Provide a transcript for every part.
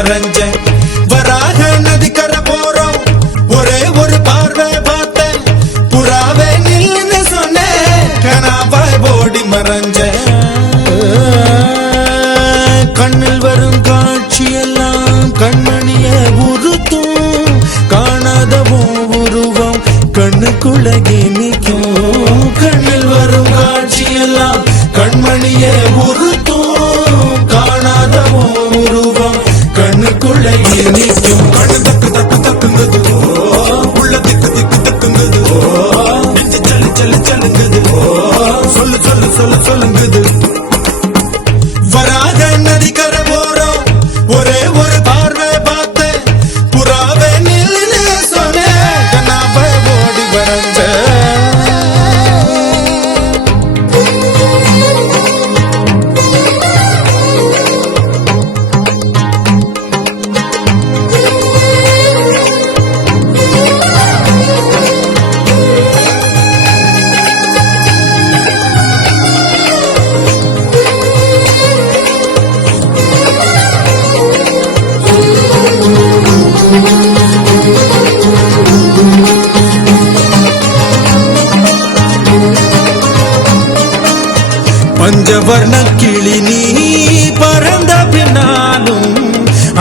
மறைஞ்சேன். வராக நதிக்கரை போறோம், ஒரே ஒரு பார்வை பார்த்தேன். புறாவே நில்லுன்னு சொன்னேன், கனாவாய் ஓடி மறைஞ்சேன். கண்ணில் வரும் காட்சியெல்லாம் கண்மணிய உறுத்தும். காணாத உருவம் கண்ணுக்குள்ளே நிற்கும். கண்ணில் வரும் காட்சியெல்லாம் கண்மணிய உறுத்தும். காணாத உருவம் கண்ணுக்குள்ளே நிற்கும். கண்ணு தக்கு தக்கு தக்குங்குது, உள்ள திக்கு திக்கு தக்குங்குது, நெஞ்சு சல்லு சல்லு சல்லுங்குது, சொல்லு சொல்லு சொல்லு சொல்லுங்குது. வராத நதிக்கரை போறோம், ஒரே ஒரு பார்வை பார்த்தேன். புறாவே நில்லுன்னு சொன்னேன், கனாவை ஓடி மறைஞ்சேன். பஞ்சவர்ண கிளி நீ பறந்த பின்னாலும்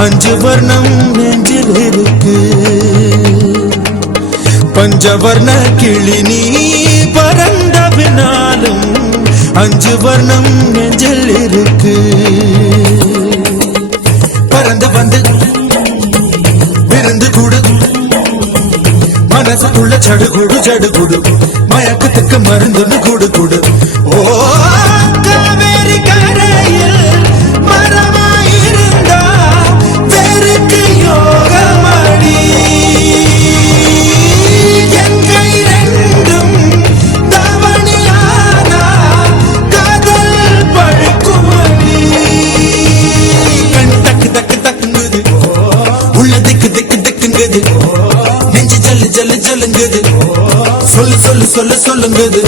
5 வர்ணம் நெஞ்சில் இருக்கு. பஞ்சவர்ண கிளி நீ பறந்த பின்னாலும் 5 வர்ணம் நெஞ்சில் இருக்கு. பறந்து வந்து விருந்து கூடு, மனசுக்குள்ள சடுகுடு சடுகுடு, மயக்கத்துக்கு மருந்துன்னு கூடு கூடு. ஓ காவேரி கரையில் மரமாயிருந்தா வேருக்கு யோகமடி. என் கை ரெண்டும் தவணியானா காதல் பழுக்குமடி. கண் தக்கு தக்கு தக்குங்குது, உள்ள திக்கு திக்கு திக்குங்குது, நெஞ்சு ஜல்லு ஜல்லு ஜல்லுங்குது, சொல்லு சொல்லு சொல்லு சொல்லுங்குது.